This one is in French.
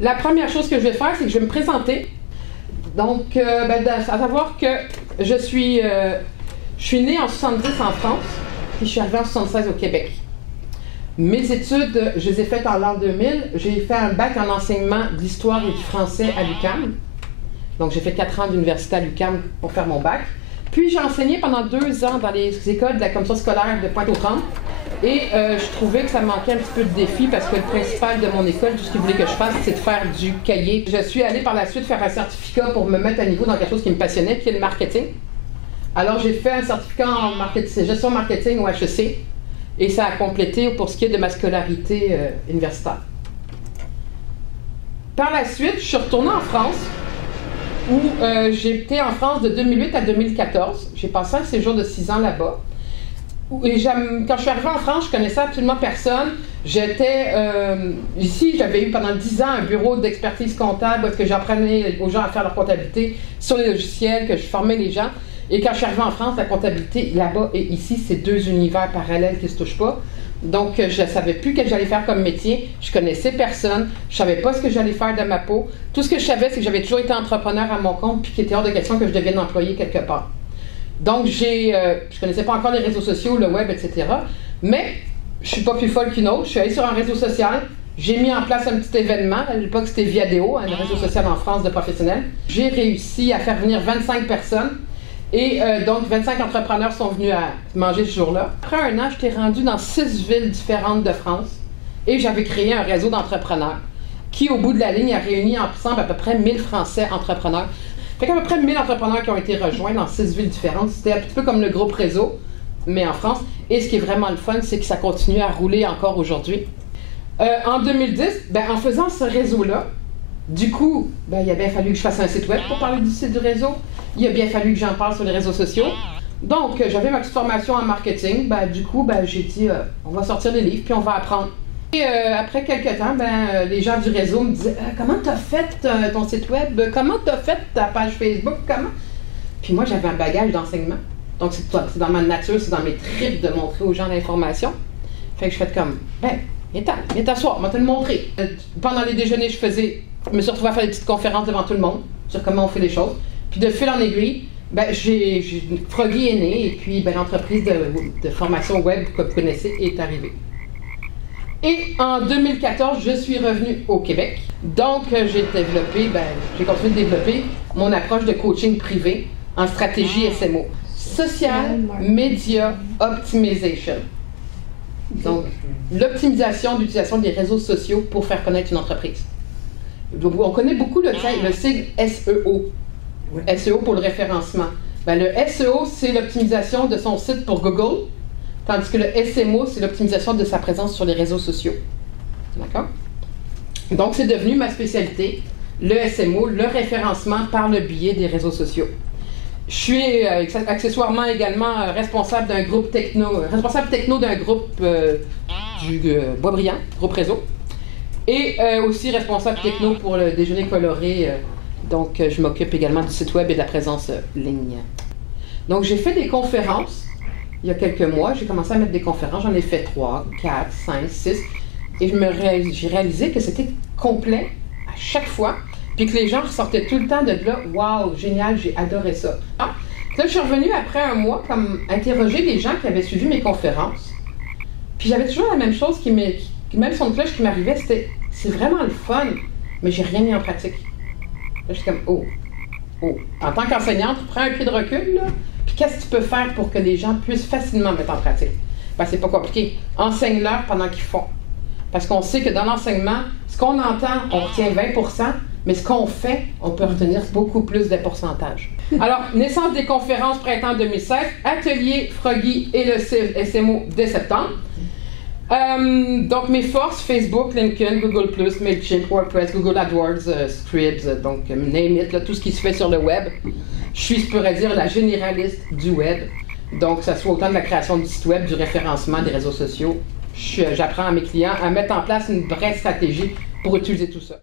La première chose que je vais faire, c'est que je vais me présenter. Donc, à savoir que je suis née en 70 en France, puis je suis arrivée en 76 au Québec. Mes études, je les ai faites en l'an 2000. J'ai fait un bac en enseignement d'histoire et du français à l'UQAM. Donc, j'ai fait 4 ans d'université à l'UQAM pour faire mon bac. Puis, j'ai enseigné pendant 2 ans dans les écoles de la commission scolaire de Pointe-aux-Trembles. Et je trouvais que ça manquait un petit peu de défi parce que le principal de mon école, tout ce qu'il voulait que je fasse, c'est de faire du cahier. Je suis allée par la suite faire un certificat pour me mettre à niveau dans quelque chose qui me passionnait, qui est le marketing. Alors, j'ai fait un certificat en gestion marketing au HEC. Et ça a complété pour ce qui est de ma scolarité universitaire. Par la suite, je suis retournée en France, où j'ai été en France de 2008 à 2014. J'ai passé un séjour de 6 ans là-bas. Et quand je suis arrivée en France, je connaissais absolument personne. J'étais ici, j'avais eu pendant 10 ans un bureau d'expertise comptable où est-ce que j'apprenais aux gens à faire leur comptabilité sur les logiciels, que je formais les gens. Et quand je suis arrivée en France, la comptabilité là-bas et ici, c'est 2 univers parallèles qui ne se touchent pas. Donc, je ne savais plus ce que j'allais faire comme métier. Je connaissais personne. Je ne savais pas ce que j'allais faire de ma peau. Tout ce que je savais, c'est que j'avais toujours été entrepreneur à mon compte puis qu'il était hors de question que je devienne employé quelque part. Donc, je ne connaissais pas encore les réseaux sociaux, le web, etc. Mais je ne suis pas plus folle qu'une autre. Je suis allée sur un réseau social. J'ai mis en place un petit événement. À l'époque, c'était Viadeo, un réseau social en France de professionnels. J'ai réussi à faire venir 25 personnes. Et donc, 25 entrepreneurs sont venus à manger ce jour-là. Après 1 an, j'étais rendue dans 6 villes différentes de France et j'avais créé un réseau d'entrepreneurs qui, au bout de la ligne, a réuni ensemble à peu près 1000 Français entrepreneurs. Fait qu'à peu près 1000 entrepreneurs qui ont été rejoints dans 6 villes différentes. C'était un petit peu comme le groupe réseau, mais en France. Et ce qui est vraiment le fun, c'est que ça continue à rouler encore aujourd'hui. En 2010, en faisant ce réseau-là, du coup, il a bien fallu que je fasse un site web pour parler du site du réseau. Il a bien fallu que j'en parle sur les réseaux sociaux. Donc, j'avais ma petite formation en marketing. Du coup, j'ai dit, on va sortir les livres, puis on va apprendre. Et après quelques temps, les gens du réseau me disaient, comment tu as fait ton site web? Comment tu as fait ta page Facebook? Comment? Puis moi, j'avais un bagage d'enseignement. Donc, c'est dans ma nature, c'est dans mes tripes de montrer aux gens l'information. Fait que je fais comme, viens t'asseoir, on va te le montrer. Pendant les déjeuners, je me suis retrouvée à faire des petites conférences devant tout le monde sur comment on fait les choses. Puis de fil en aiguille, Froggy est né et puis l'entreprise de formation web que vous connaissez est arrivée. Et en 2014, je suis revenue au Québec. Donc, j'ai continué de développer mon approche de coaching privé en stratégie SMO. Social Media Optimization. Donc, l'optimisation d'utilisation des réseaux sociaux pour faire connaître une entreprise. On connaît beaucoup le sigle SEO. SEO pour le référencement. Le SEO, c'est l'optimisation de son site pour Google, tandis que le SMO, c'est l'optimisation de sa présence sur les réseaux sociaux. D'accord? Donc, c'est devenu ma spécialité, le SMO, le référencement par le biais des réseaux sociaux. Je suis accessoirement également responsable d'un groupe responsable techno d'un groupe du Boisbriand, groupe réseau, et aussi responsable techno pour le déjeuner coloré. Donc, je m'occupe également du site web et de la présence ligne. Donc, j'ai fait des conférences il y a quelques mois. J'ai commencé à mettre des conférences. J'en ai fait 3, 4, 5, 6. Et j'ai réalisé que c'était complet à chaque fois. Puis que les gens ressortaient tout le temps de là. « Wow, génial, j'ai adoré ça. » Là, je suis revenue après 1 mois comme interroger les gens qui avaient suivi mes conférences. Puis j'avais toujours la même chose même son cloche qui m'arrivait, c'était « C'est vraiment le fun, mais j'ai rien mis en pratique. » Là, je suis comme, oh. En tant qu'enseignante, prends un pied de recul, là, puis qu'est-ce que tu peux faire pour que les gens puissent facilement mettre en pratique? C'est pas compliqué. Enseigne-leur pendant qu'ils font. Parce qu'on sait que dans l'enseignement, ce qu'on entend, on retient 20%, mais ce qu'on fait, on peut retenir beaucoup plus de pourcentage. Alors, naissance des conférences printemps 2016, atelier Froggy et le SMO dès septembre. Donc, mes forces, Facebook, LinkedIn, Google+, Mailchimp, WordPress, Google AdWords, Scribs, donc name it, là, tout ce qui se fait sur le web. Je pourrais dire, la généraliste du web. Donc, ça soit autant de la création du site web, du référencement, des réseaux sociaux. J'apprends à mes clients à mettre en place une vraie stratégie pour utiliser tout ça.